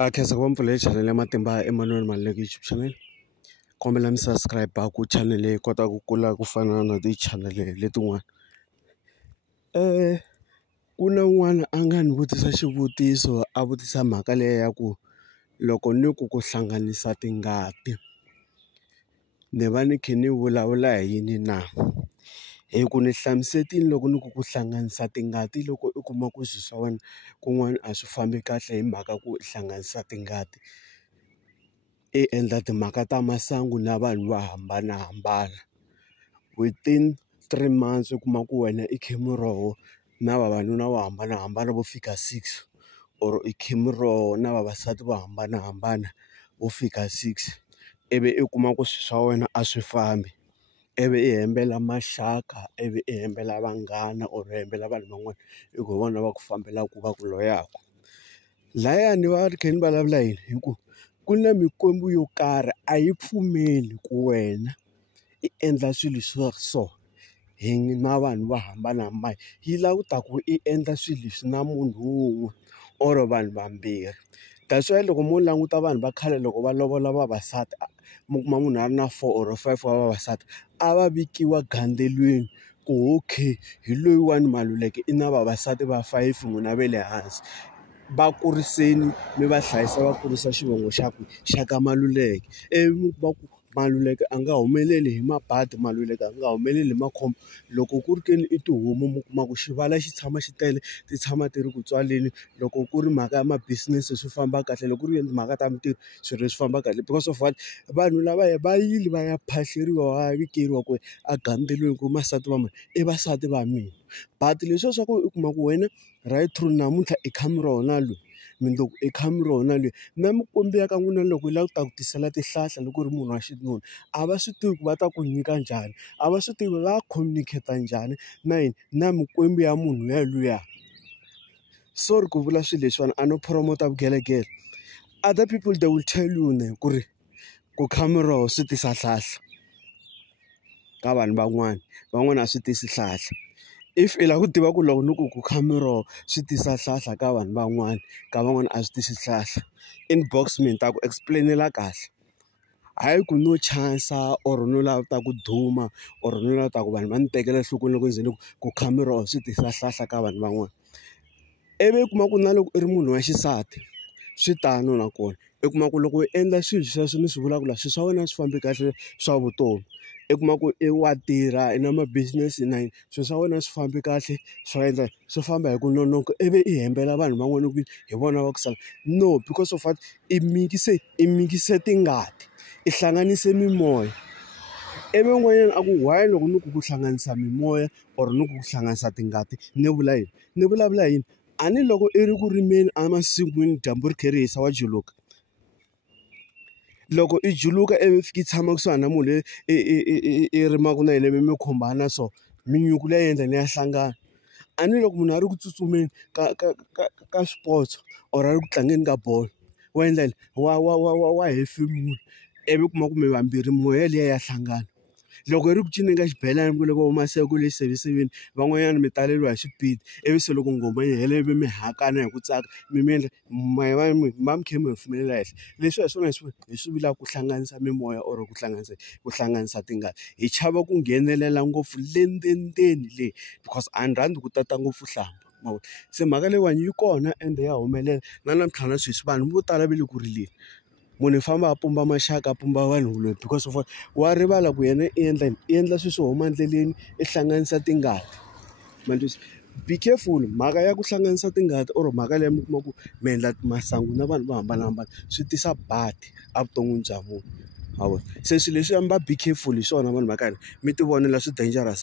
Khensa ku va mpfuleli channel ya Matimba Emmanuel Maluleke YouTube channel. Kombela mi subscribe ku channel leyi kota ku kula ku fana na ti-channel letin'wana. Ku na un'wana a nga ni vutisa xivutiso a vutisa mhaka leyi ya ku loko ni ku hlanganisa tingati ni va ni kha ni vulavula hi yini na? Hi ku ni hlamusetile loko ni ku hlanganisa tingati loko u kuma ku swilo swa wena kun'wana a swi fambi kahle hi mhaka ku hlanganisa tingati i endla timhaka ta masangu na vanhu vo hambanahambana. Within 3 months u kuma ku wena i khe muroho na vavanuna vo hambanahambana vo fika 6 or i khe muroho na vavasati vo hambanahambana vo fika 6 ivi i kuma ku swilo swa wena a swi fambi ivi i hembela maxaka ivi i hembela vanghana or i hembela vanhu van'wana i ku hi vona va ku fambelaka va ku loyaka. Lahaya ni va kha ni vulavula yini hi ku ku na mikwembu yo karhi a yi pfumeli ku wena i endla swilo swa so hi na vanhu vo hambanahambana yi lava ku ta ku i endla swilo leswi na munhu wun'we or vanhu vambirhi. That's why loko mo languta vanhu va khale loko va lovola vavasati mi kuma munhu a ri na 4 or 5 wa vavasati a va vikiwa gandelweni ku okay hi loyiwani Maluleke i na vavasati va 5 n'wina ve le hansi va kuriseni mi va hlayisa va kurisa xivongo xa ku xa ka Maluleke. Ivi va ku Maluleke a nga humeleli hi mabadi, Maluleke a nga humeleli hi makhombo. Loko ku ri ke ni i tihomu mi kuma ku xivala xi tshama xi tele ti tshama ti ri ku tswaleni. Loko ku ri mhaka ya ma-business swi famba kahle, loko ku ri mhaka ta mintirho swilo swi famba kahle because of what vanhu lavaya va yile va ya phahleriwa va ya vikeriwa ku a gandelweni ku vasati va mina i vasati va mina. But leswiya swa ku u kuma ku wena right through namuntlha i kha mi rona loyi mundzuku i kha mi rona loyi na mikwembu ya ka n'wina loko yi lava ku ta ku tisela tihlahla loko u ri munhu wa xinuna a va swi tivi ku va ta ku nyika njhani, a va swi tivi va communicate njhani na yini na mikwembu ya munhu luya. Sorry ku vula swilo leswiwani a no promote vugelegele. Other people they will tell you ne ku ri ku kha miroho swi tisa hlahla ka vanhu van'wana a swi tisi hlahla. If i lava ku tiva ku loko ni ku kha miroho swi tisa hlahla ka vanhu van'wana ka van'wana a swi tisi hlahla, inbox mi ta ku explain-ela kahle. Hayi ku no chansa or no lava ta ku duma or no lava ta ku vanhu va ni tekela enhlokweni loko ndzi ni ku kha miroho swi tisa hlahla ka vanhu van'wana. Ivi i kuma ku na loko i ri munhu wa xisati swi tano nakona i kuma ku loko i endla swilo sweswo ni swi vulavula swilo swa wena swi fambi kahle swa vutomi. I kuma ku i wa tirha i na ma-business na yini swilo swa wena swi fambi kahle swa endla swi famba hi ku nonoka ivi i hembela vanhu van'wana ku hi vona va ku sala. No, because of what i mikise tingati i hlanganise mimoya. Ivi n'wanyana a ku why loko ni ku hlanganisa mimoya or ni ku hlanganisa tingati ni vula yini ni vulavula yini a ni loko i ri ku rimeni emasin'wini dyambu ri kha ri hisa wa juluka. Loko i juluka ivi fika i tshama kusuhana na munhu leyi i rimaka na yena ivi mi khumbana so minyuku leyi endla ni ya hlangana. A ni loko munhu a ri ku tsutsumeni ka sports or a ri ku tlangeni ka bolo wa endla yini wa hefemula ivi u kuma ku mi vambirhi moya liya ya hlangana. Loko i ri ku cineni ka xibelani ku loko maseko leyi seveseveni van'wanyana mi taleriwa hi xipidi ivi se loko nghoma yi hela ivi mi hakana hi ku tsaka mi endla mi kha mi hefemulela henhla. Leswi hi swona hi swi vulaka ku hlanganisa mimoya or ku hlanganisa tingati. Hi chava ku nghenelela ngopfu le ndzeni le because a ni rhandzi ku tata ngopfu hlamba. Se mhaka leyiwani yi kona ende ya humelela na namuntlha na sweswi vanhu vo tala va le ku rileni. Munhu i famba a pumba maxaka a pumba vanhu loyi because of wa rivala ku yena i endla swilo swo huma endleleni i hlanganisa tingati. Be careful mhaka ya ku hlanganisa tingati or mhaka leyi mi kuma ku mi endla masangu na vanhu vo hambanahambana swi tisa badi evuton'wini bya munhu ma vona. Se swilo leswi mi va be careful hi swona vanhu va karhi mi ti vonela swi dangerous.